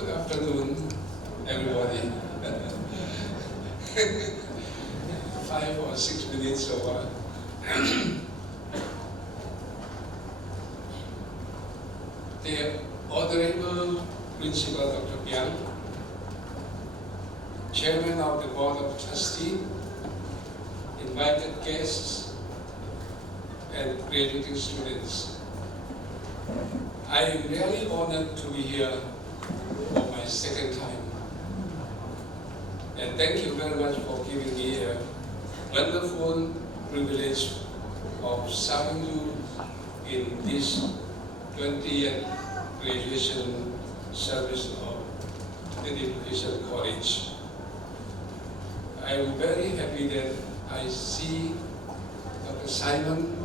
Good afternoon, everybody. 5 or 6 minutes over. The Honorable Principal Dr. Pian, Chairman of the Board of Trustees, invited guests, and graduating students. I am really honored to be here for my second time. And thank you very much for giving me a wonderful privilege of serving you in this 20th graduation service of the Education College. I am very happy that I see Dr. Simon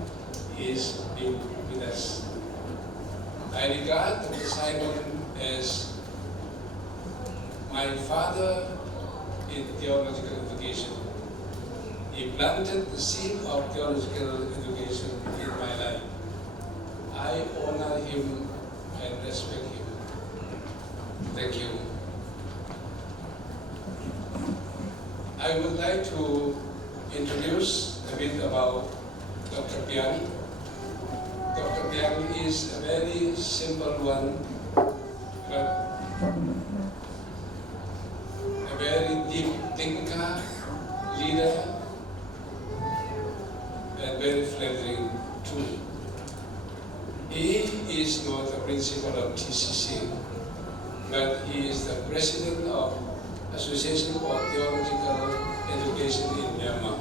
is with us. I regard Dr. Simon as my father in theological education. He planted the seed of theological education in my life. I honor him and respect him. Thank you. I would like to introduce a bit about Dr. Pian. Dr. Pian is a very simple one, but a very deep thinker, leader, and very flattering too. He is not the principal of TCC, but he is the president of Association for Theological Education in Myanmar.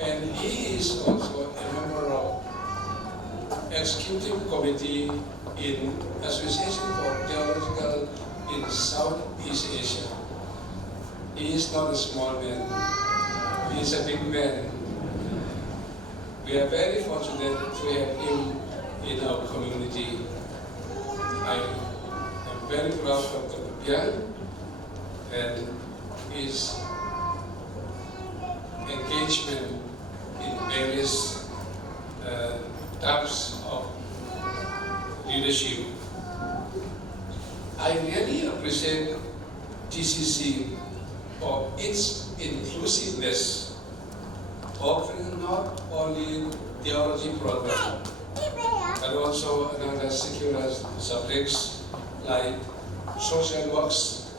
And he is also a member of Executive Committee in Association for Theological in Southeast Asia. He is not a small man, he is a big man. We are very fortunate to have him in our community. I am very proud of Dr. Pian and his engagement in various types of leadership. I really appreciate TCC for its inclusiveness, offering not only theology program, but also another secular subjects like social works,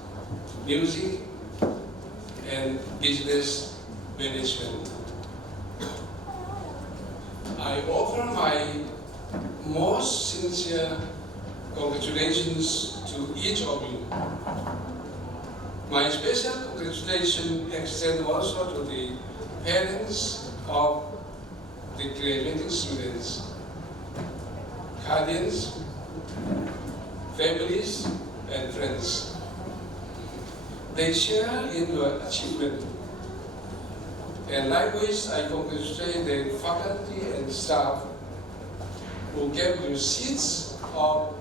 music, and business management. I offer my most sincere congratulations to each of you. My special congratulations extend also to the parents of the graduating students, guardians, families, and friends. They share in your achievement. And likewise, I congratulate the faculty and staff who gave you seeds of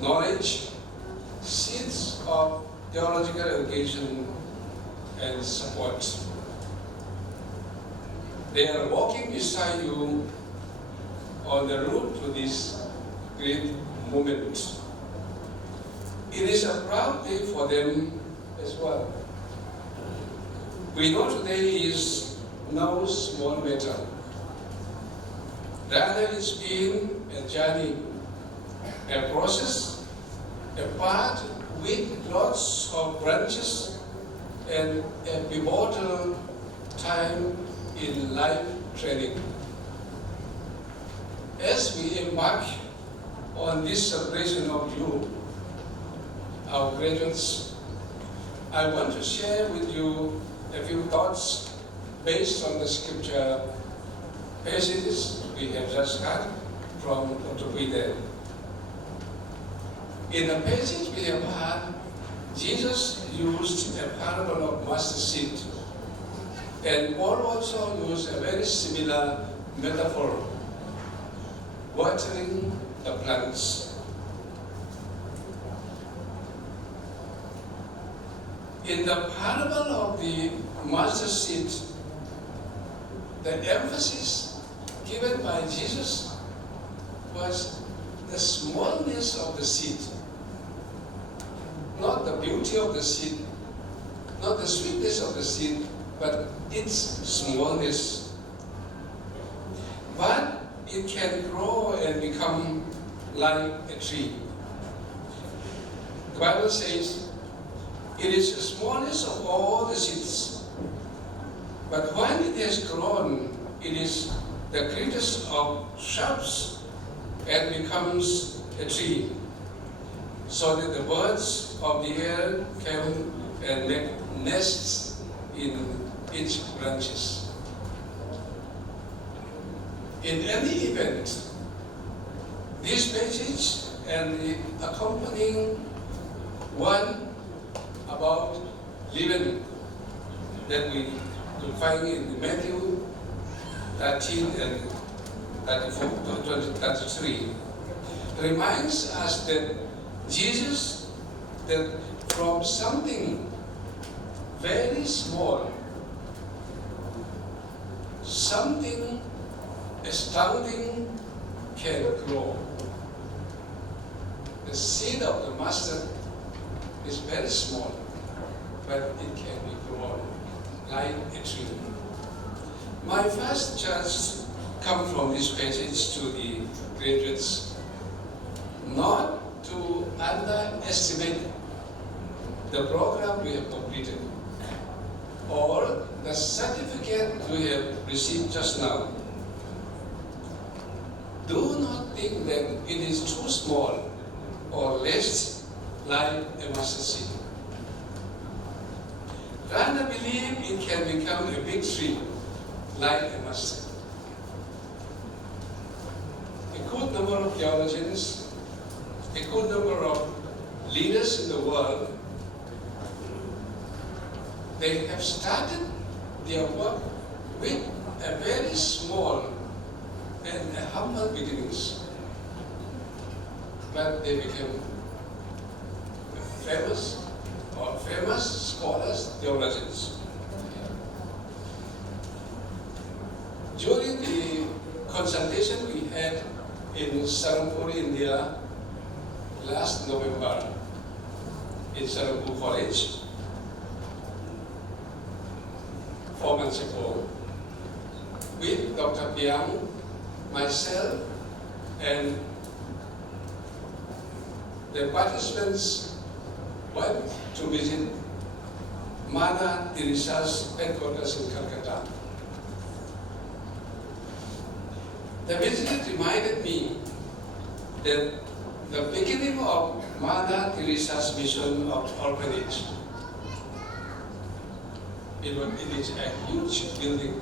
knowledge, seeds of theological education and support. They are walking beside you on the road to this great moment. It is a proud day for them as well. We know today is no small matter. Rather, it's been a journey, a process, a path with lots of branches and a pivotal time in life training. As we embark on this celebration of you, our graduates, I want to share with you a few thoughts based on the scripture passages we have just heard from Dr. Peter. In the passage we have heard, Jesus used a parable of mustard seed, and Paul also used a very similar metaphor, watering the plants. In the parable of the mustard seed, the emphasis given by Jesus was the smallness of the seed. not the beauty of the seed, not the sweetness of the seed, but its smallness. But it can grow and become like a tree. The Bible says, it is the smallest of all the seeds, but when it has grown, it is the greatest of shrubs and becomes a tree, so that the birds of the air come and make nests in its branches. In any event, this passage and the accompanying one about leaven that we could find in Matthew 13 and 33 reminds us that Jesus, that from something very small, something astounding can grow. The seed of the mustard is very small, but it can be grown like a tree. My first charge comes from this passage to the graduates, not to underestimate the program we have completed or the certificate we have received just now. Do not think that it is too small or less like a mustard seed. Rather believe it can become a big tree like a mustard. A good number of theologians, a good number of leaders in the world, they have started their work with a very small and a humble beginnings, but they became famous scholars, theologians. During the consultation we had in Sarampur, India, last November, in Sarampur College, 4 months ago, with Dr. Piang, myself, and the participants went to visit Mother Teresa's headquarters in Calcutta. The visit reminded me that the beginning of Mother Teresa's mission of orphanage, it is a huge building,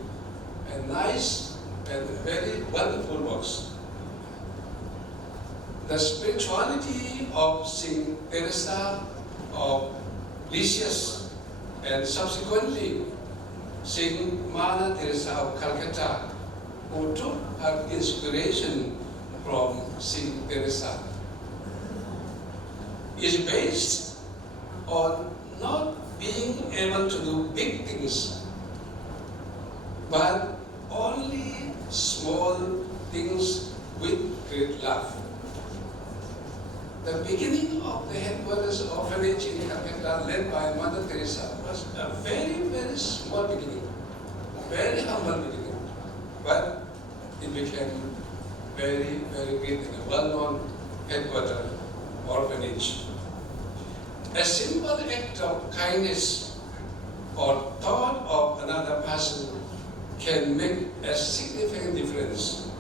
a nice and very wonderful works. The spirituality of Saint Teresa of Lisieux and subsequently Saint Mother Teresa of Calcutta, who took her inspiration from Saint Teresa, is based on not being able to do big things, but only small things with great love. The beginning of the headquarters orphanage in Calcutta, led by Mother Teresa, was a very, very small beginning, very humble beginning, but it became very, very great and a well-known headquarters orphanage. A simple act of kindness or thought of another person can make a significant difference,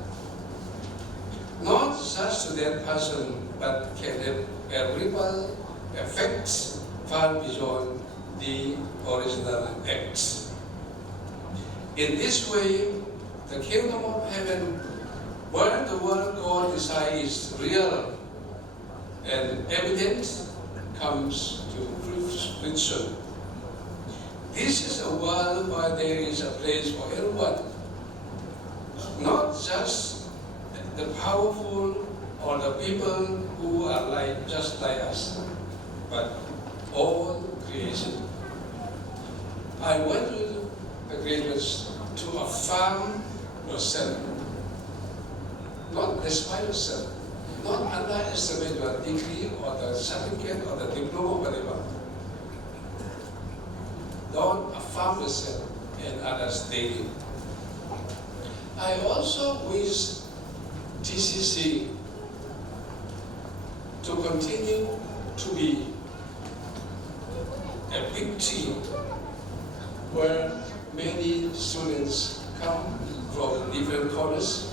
not just to that person, but can have a ripple effect far beyond the original act. In this way, the kingdom of heaven, where the world God desires is real and evident, comes to fruition. This is a world where there is a place for everyone, not just the powerful or the people who are just like us, but all creation. I want you, the graduates, to affirm yourself, not despite yourself, not underestimate your degree or the certificate or the diploma, whatever. Don't affirm yourself and others daily. I also wish TCC to continue to be a big team where many students come from different colleges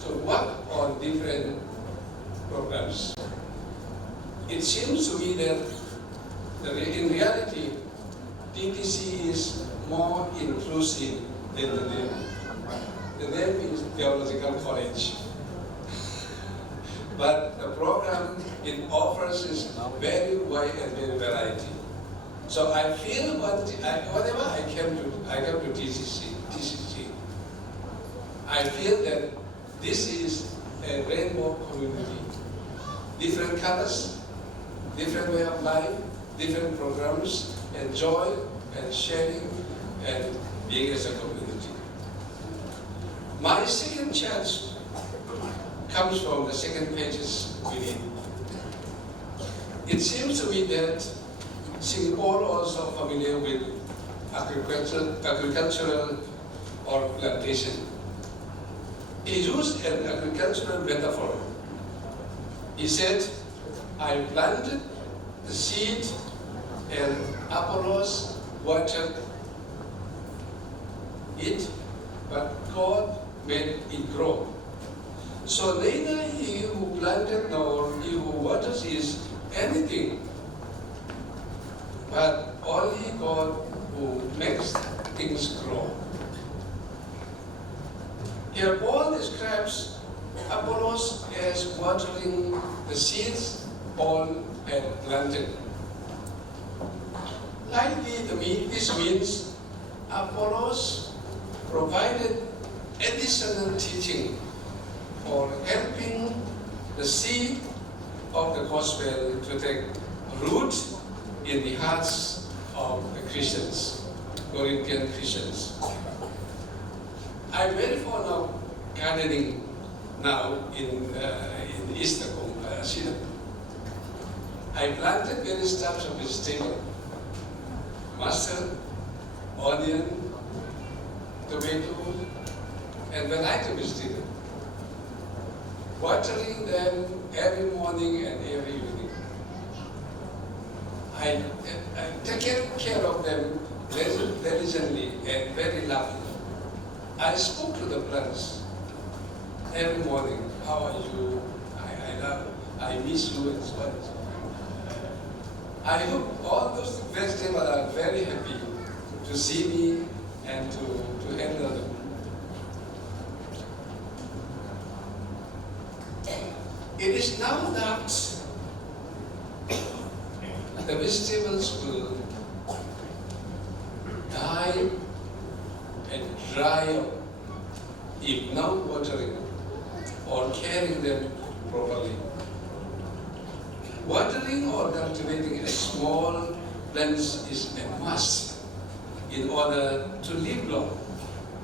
to work on different programs. It seems to me that in reality, TTC is more inclusive than the name. The name is Theological College. But the program it offers is very wide and very variety. So I feel whatever I come to TCC, I feel that this is a rainbow community. Different colors, different way of life, different programs, and joy and sharing and being as a community. My second church comes from the second pages within. It seems to me that Singapore also familiar with agricultural or plantation. He used an agricultural metaphor. He said, I planted the seed and Apollos watered it, but God made it grow. So neither he who planted nor he who waters is anything, but only God who makes things grow. Here Paul describes Apollos as watering the seeds Paul had planted. Likely, this means Apollos provided additional teaching or helping the seed of the gospel to take root in the hearts of the Christians, Corinthian Christians. I'm very fond of gardening now in Eastern China. I planted various types of vegetables, mustard, onion, tomato, and variety of vegetables. Watering them every morning and every evening. I take care of them diligently and very lovingly. I spoke to the plants every morning. How are you? I miss you and so on. I hope all those vegetables are very happy to see me and to handle them. It is now that the vegetables will die and dry up if not watering or caring them properly. Watering or cultivating a small plants is a must in order to live long,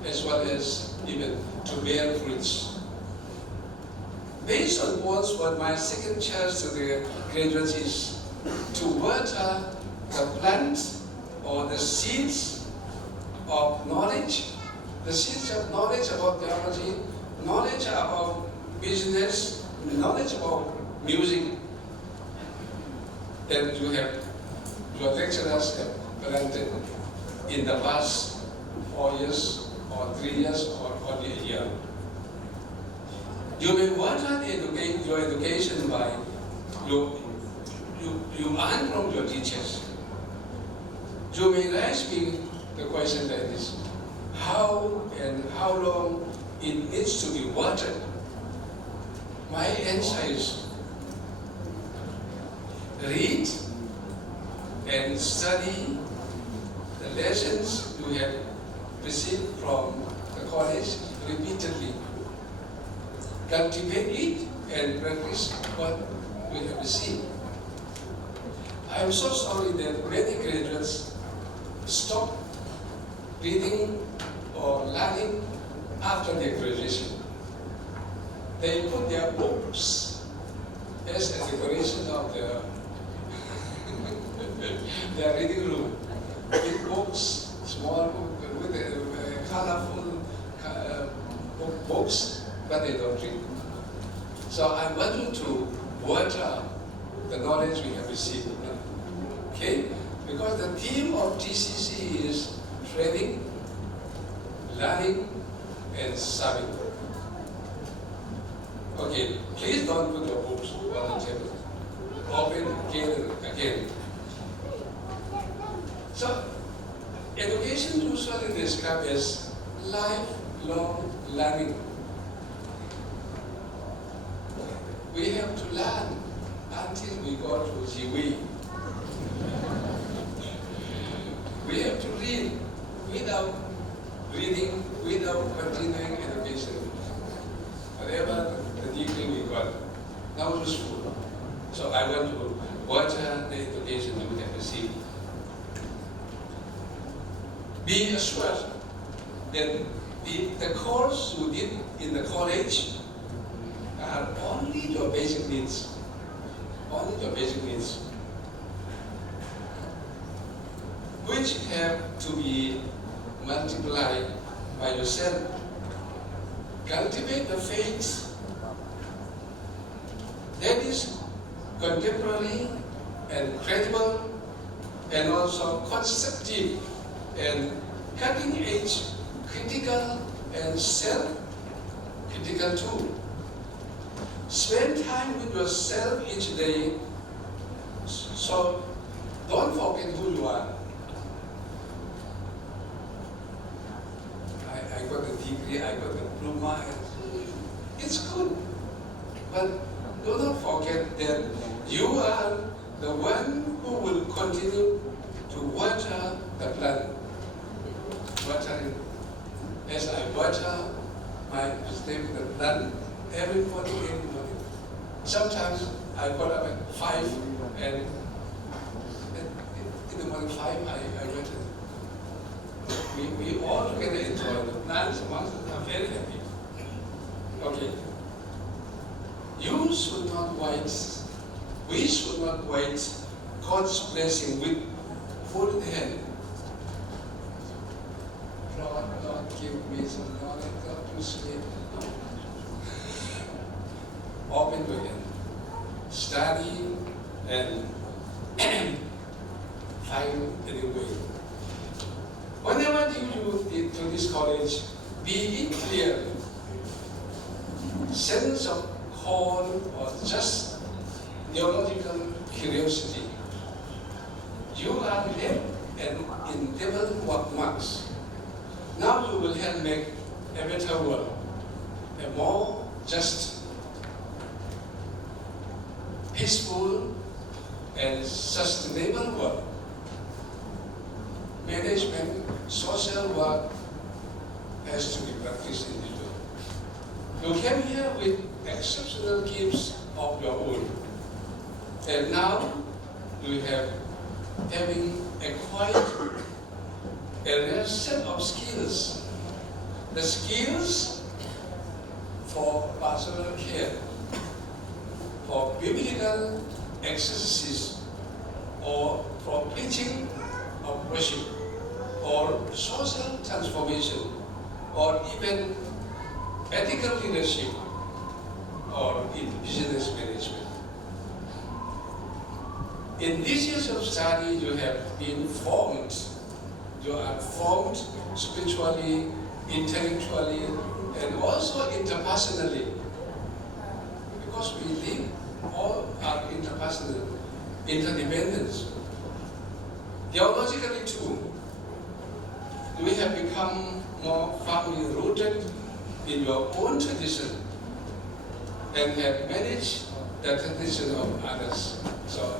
as well as even to bear fruits. Based on Paul's word, my second charge to the graduates is to water the plants or the seeds of knowledge, the seeds of knowledge about theology, knowledge about business, knowledge about music that your lecturers have planted in the past 4 years or 3 years or only a year. You may water your education by you earn from your teachers. You may ask me the question like this: how and how long it needs to be watered? My answer is read and study the lessons you have received from the college repeatedly. Cultivate it and practice what we have received. I am so sorry that many graduates stop reading or learning after their graduation. They put their books as a decoration of their reading room. With books, small book, with colorful books, but they don't read. So I want you to water the knowledge we have received. Okay? Because the theme of TCC is training, learning, and serving. Okay, please don't put your books on the table. Open again and again. So, education usually described as lifelong learning. We have to learn until we go to GW. We have to read without reading, without continuing education. Whatever the degree we got, now useful. So I want to water the education you have received. Be assured that the course you did in the college are only your basic needs. Only your basic needs. Which have to be multiplied by yourself. Cultivate the faith that is contemporary and credible and also constructive and cutting edge, critical and self-critical too. Spend time with yourself each day, so don't forget who you are. I got a degree, I got a diploma. It's good, but do not forget that you are the one who will continue to water the plant. Watering. As I water my vegetable plant every morning. Sometimes I got up at 5 and in the morning 5 I water. We all together enjoy the plants amongst us are very happy. Okay. You should not wait. We should not wait God's blessing with full hand. Lord, give me some knowledge, God, to sleep. Open your hand. Study and find a new way. Whenever you get to this college, be it clear, sense of call or just theological curiosity. You are left and indelible marks. Now you will help make a better world, a more just, peaceful, and sustainable world. Management, social work has to be practiced in this way. You came here with exceptional gifts of your own. And now you have having acquired a rare set of skills. The skills for pastoral care, for biblical exegesis, or for preaching of worship, or social transformation, or even ethical leadership, or in business management. In these years of study, you have been formed. You are formed spiritually, intellectually, and also interpersonally. Because we live, all are interpersonal, interdependence. Theologically too, we have become more firmly rooted in your own tradition and have managed the tradition of others. So,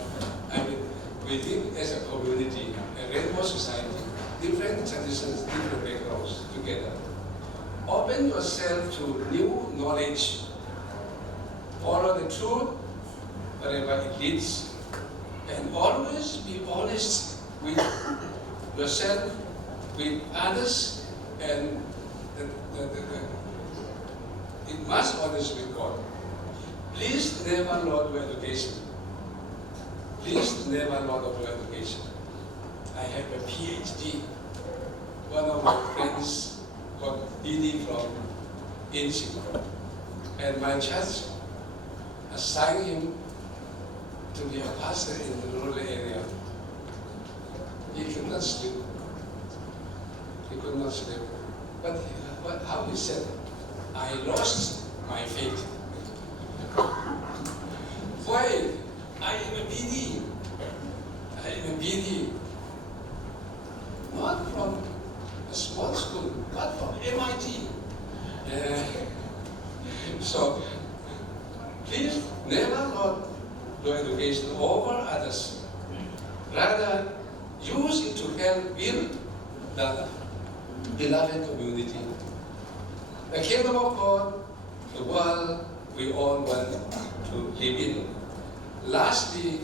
we live as a community, a rainbow society, different traditions, different backgrounds together. Open yourself to new knowledge. Follow the truth wherever it leads. And always be honest with yourself, with others, and it must always with God. Please never load your education. Please never load of your education. I have a PhD. One of my friends got DD from INSEAD. And my church assigned him to be a pastor in the rural area. He could not sleep. He could not sleep. But how he said, I lost my faith. Why? I am a BD. I am a BD. Not from a small school, but from MIT. So, please never lord your education over others. Rather, use it to help build the beloved community. The kingdom of God, the world we all want to live in. Lastly,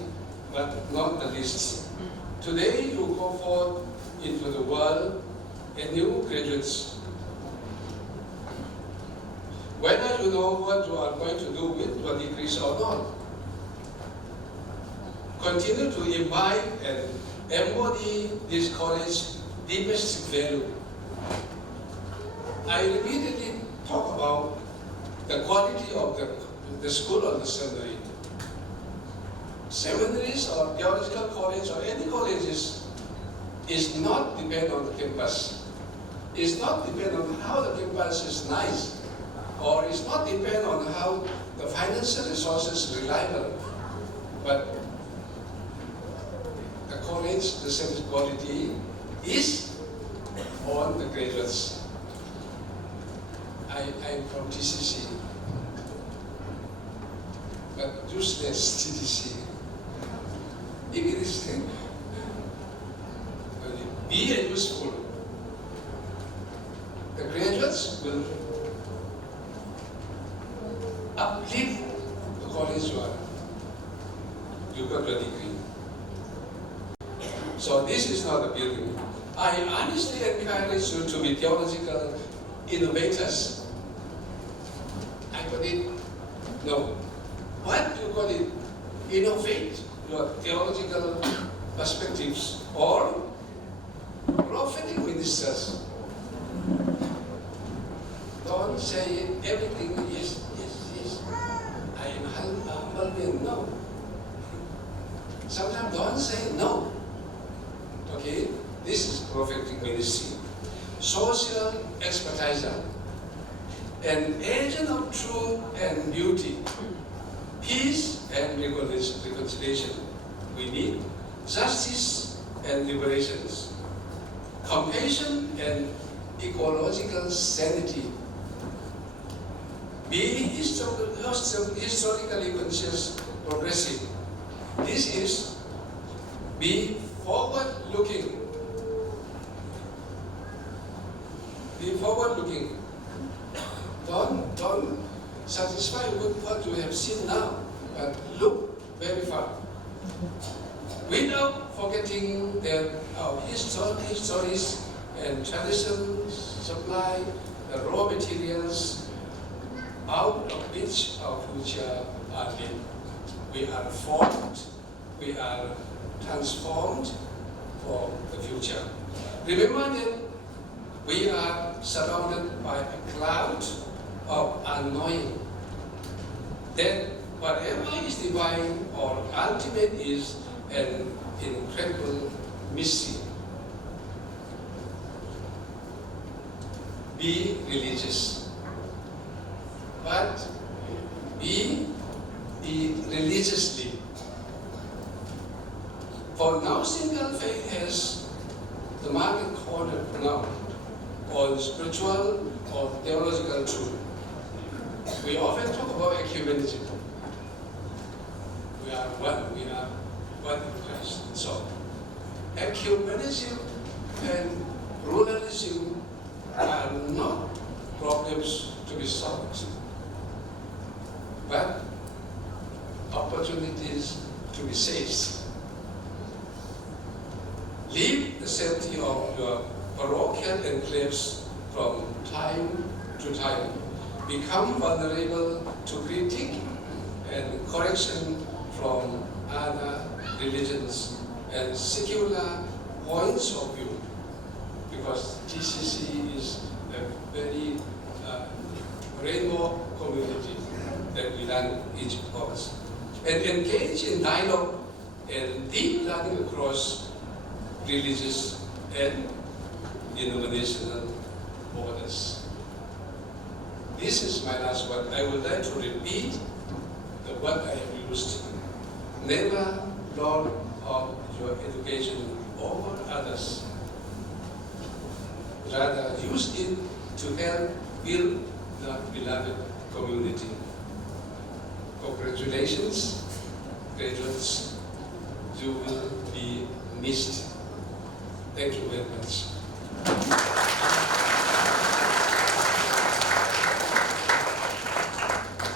but not the least, today you go forth into the world as new graduates. Whether you know what you are going to do with your degrees or not, continue to imbibe and embody this college's deepest value. I repeatedly talk about the quality of the school or the seminary. Seminaries or theological college or any colleges is not depend on the campus. It's not depend on how the campus is nice, or it's not depend on how the financial resources reliable. But the college, the service quality is on the graduates. I'm from TCC, but useless TCC. If it is be a useful, the graduates will uplift the college you got your degree. So this is not a building. I honestly encourage you to be theological innovators. I got it. No. What you got it? Innovate your theological perspectives or prophetic ministers. Don't say everything is. I am humble man. No. Sometimes don't say no. Okay? This is prophetic ministry. Social expertiser. An agent of truth and beauty. Peace and reconciliation. We need justice and liberations. Compassion and ecological sanity. Be historically conscious, progressive. This is be forward-looking. Be forward-looking. Don't satisfy with what you have seen now, but look very far. Without forgetting that our histories and traditions supply the raw materials out of which our future are made. We are formed, we are transformed for the future. Remember that we are surrounded by a cloud of unknowing. That whatever is divine or ultimate is an incredible mystery. Be religious, but be religiously. For no single faith has the market corner now on spiritual or theological truth. We often talk about ecumenism. We are one in Christ. So, ecumenism and pluralism are not problems to be solved, but opportunities to be seized. Leave the safety of your parochial enclaves from time to time. Become vulnerable to critique and correction from other religions and secular points of view, because GCC is a very rainbow community that we learn each of us. And engage in dialogue and deep learning across religious and denominational borders. This is my last word. I would like to repeat the word I have used. Never lord of your education over others. Rather, use it to help build the beloved community. Congratulations, graduates. You will be missed. Thank you very much.